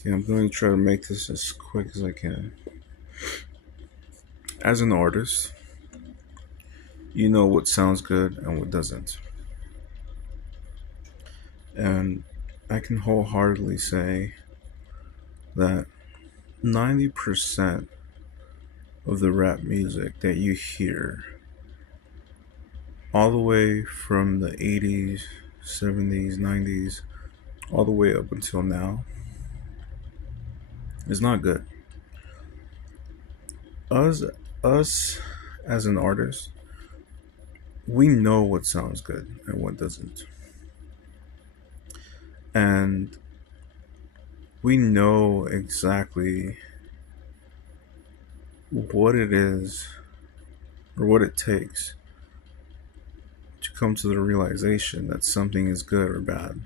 Okay, I'm going to try to make this as quick as I can. As an artist, you know what sounds good and what doesn't. And I can wholeheartedly say that 90% of the rap music that you hear, all the way from the 80s, 70s, 90s, all the way up until now, is not good. Us, us as an artist, we know what sounds good and what doesn't. And we know exactly what it is or what it takes to come to the realization that something is good or bad.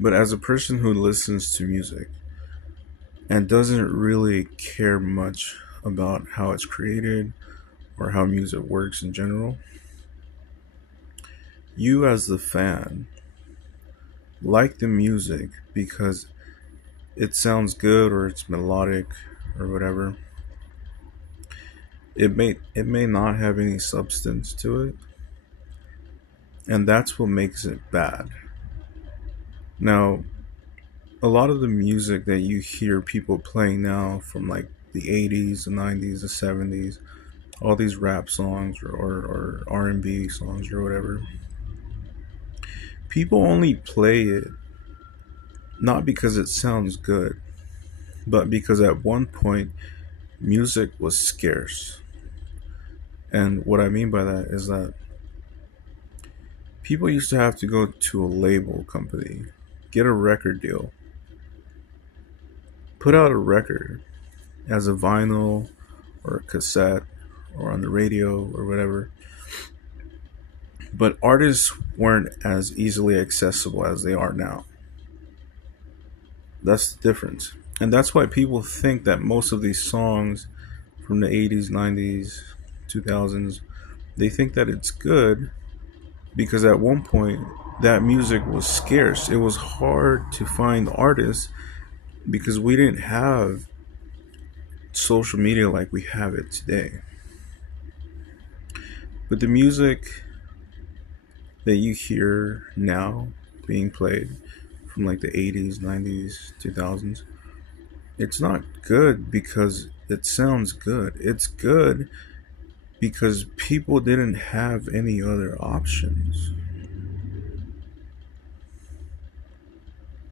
But as a person who listens to music and doesn't really care much about how it's created or how music works in general, you as the fan like the music because it sounds good or it's melodic or whatever. It may not have any substance to it, and that's what makes it bad. Now, a lot of the music that you hear people playing now from like the 80s, the 90s, the 70s, all these rap songs or R&B songs or whatever, people only play it not because it sounds good, but because at one point music was scarce. And what I mean by that is that people used to have to go to a label company, get a record deal, put out a record as a vinyl or a cassette or on the radio or whatever. But artists weren't as easily accessible as they are now. That's the difference. And that's why people think that most of these songs from the 80s, 90s, 2000s, they think that it's good because at one point that music was scarce. It was hard to find artists because we didn't have social media like we have it today. But the music that you hear now being played from like the 80s, 90s, 2000s, it's not good because it sounds good. It's good because people didn't have any other options.